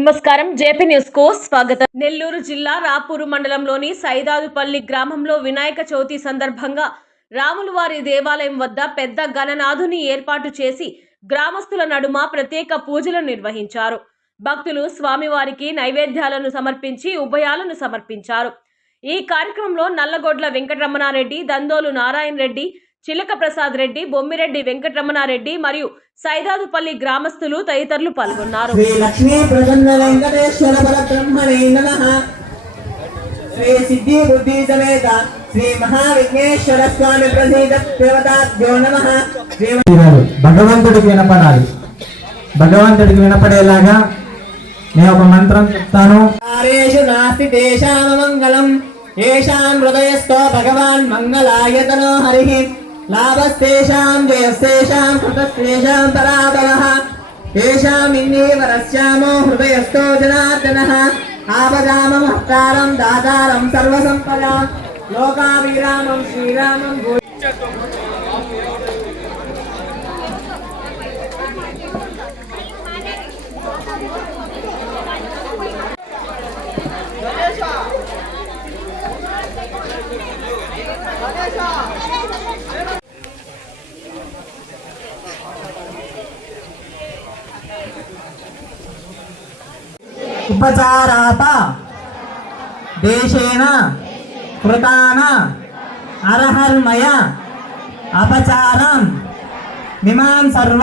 నమస్కారం. జేపీ న్యూస్కు స్వాగతం. నెల్లూరు జిల్లా రాపూరు మండలంలోని సైదాదుపల్లి గ్రామంలో వినాయక చవితి సందర్భంగా రాములవారి దేవాలయం వద్ద పెద్ద గణనాథుని ఏర్పాటు చేసి గ్రామస్తుల నడుమ ప్రత్యేక పూజలు నిర్వహించారు. భక్తులు స్వామివారికి నైవేద్యాలను సమర్పించి ఉభయాలను సమర్పించారు. ఈ కార్యక్రమంలో నల్లగొడ్ల వెంకటరమణారెడ్డి దందోలు నారాయణ రెడ్డి చిలక ప్రసాద్ రెడ్డి బొమ్మిరెడ్డి వెంకటరమణారెడ్డి మరియు సైదాదుపల్లి గ్రామస్తులు తదితరులు పాల్గొన్నారు. శ్రీ లక్ష్మీ ప్రసన్న వెంకటేశ్వర పరబ్రహ్మణే నమః. శ్రీ సిద్ధి బుద్ధి సమేత శ్రీ మహావిఘ్నేశ్వర స్వామి ప్రసీద దేవతాభ్యో నమః. శ్రీ గారు భగవంతుడికి వినపడాలి. భగవంతుడికి వినపడేలాగా నేను ఒక మంత్రం చెప్తాను. నాస్తి మంగళం. ఏషాం హృదయస్థో భగవాన్ మంగళాయతనో హరిః. లాభస్తేషాం జయస్తేషాం కృతస్తేషాం పరాబలః ఏషాం ఇందీవరస్యామో హృదయస్థో జనార్దనः ఆపదామహత్తారం దాతారం సర్వసంపదాం లోకాభిరామం శ్రీరామం ఉపచారాత దేశేన కృతాన అర్హర్మయ అపచారం. మిమాన్ సర్వ